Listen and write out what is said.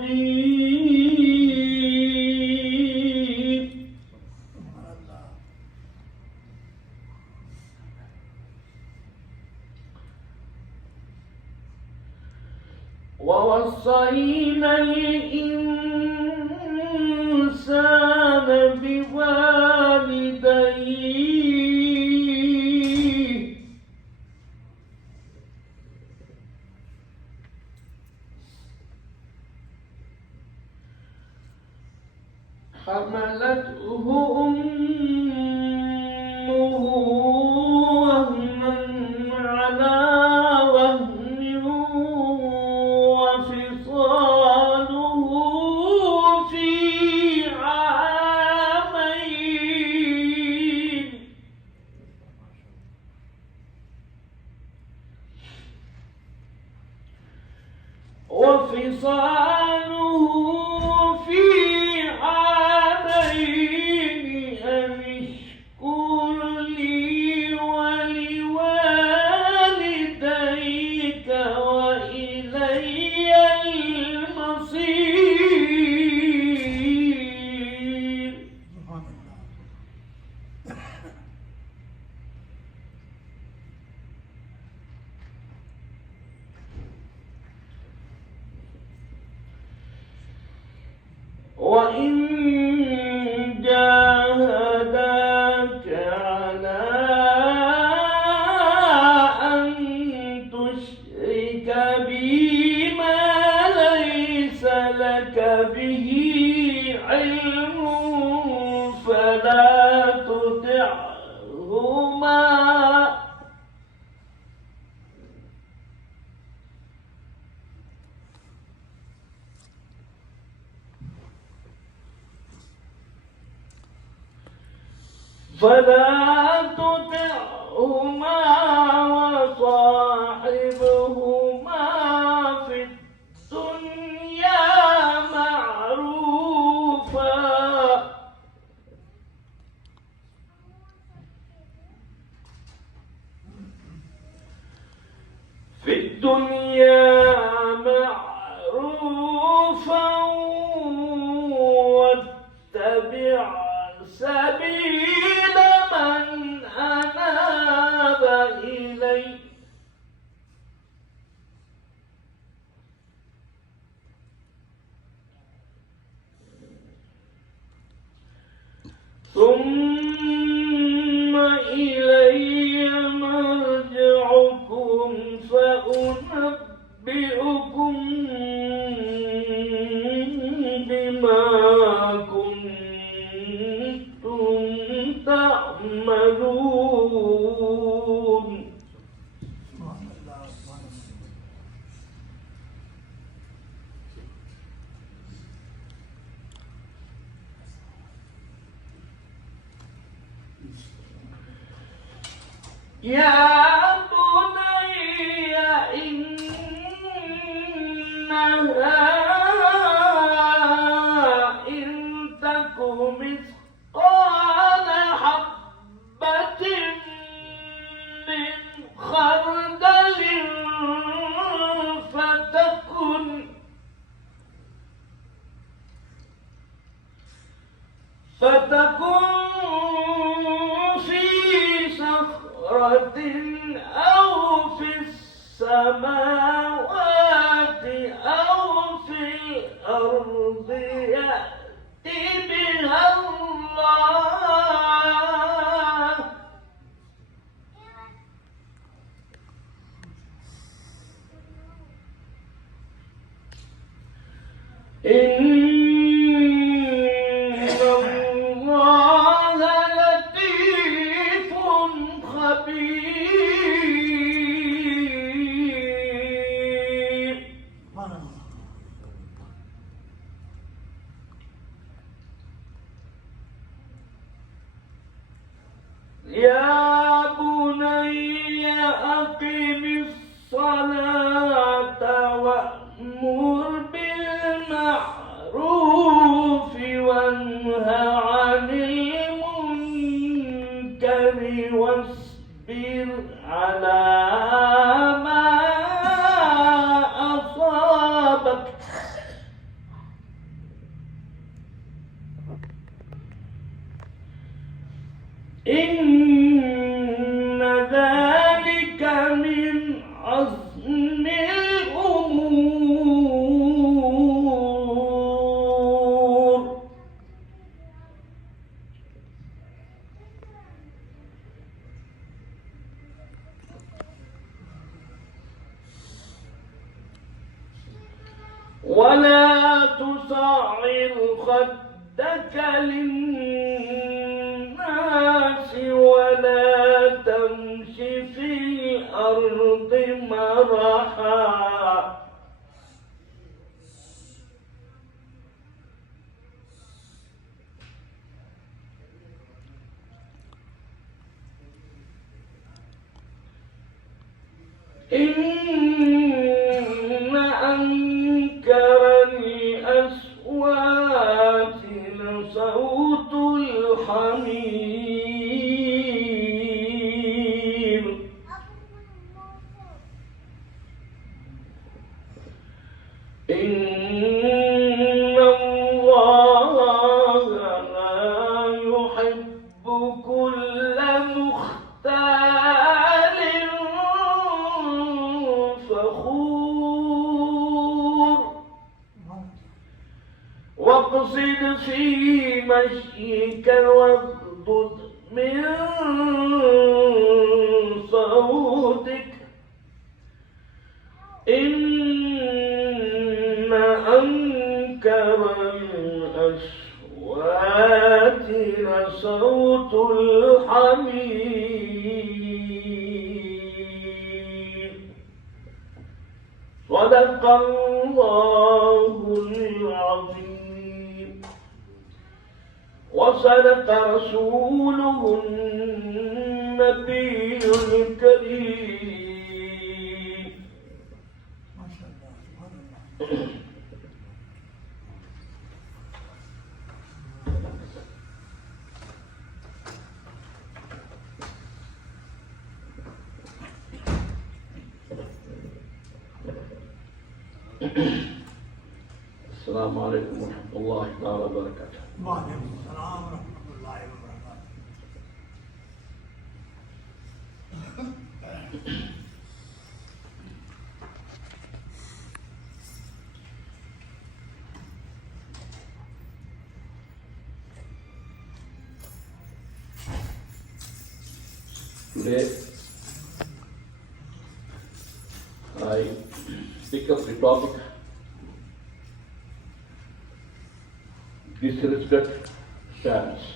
الرجيم. ووصينا الإنسان بوالديه حملته أمه وهنا على وهن وفصاله في عامين أن اشكر لي ولوالديك وإلي المصير. وإن جاهداك على أن تشرك بي ما ليس لك به علم فلا تطعهما وصاحبهما في الدنيا معروفا. واتبع سبيل من أناب إلي ثم إلي مرجعكم فأنبئكم بما كنتم تعملون. يا بني إنها إن تك مثقال حبة من خردل فتكن في صخرة أو في السماوات أو في الأرض يأت بها الله إن الله لطيف خبير. يا بني أقم الصلاة وأمر بالمعروف إن ذلك من عزم الأمور. ولا تصعر خدك للناس ولا تمش في الأرض مرحا. إن أنكر الأصوات لصوت الحمير. إن الله لا يحب كل مختال فخور. واقصد في مشيك واغضض من صوتك. إن أنكر الأصوات لصوت الحمير. صدق الله العظيم. وصدق رسوله النبي الكريم. ما شاء الله. سبحان الله. السلام عليكم ورحمة الله تعالى وبركاته. وعليكم السلام ورحمة الله وبركاته. Today, I pick up the topic disrespect parents.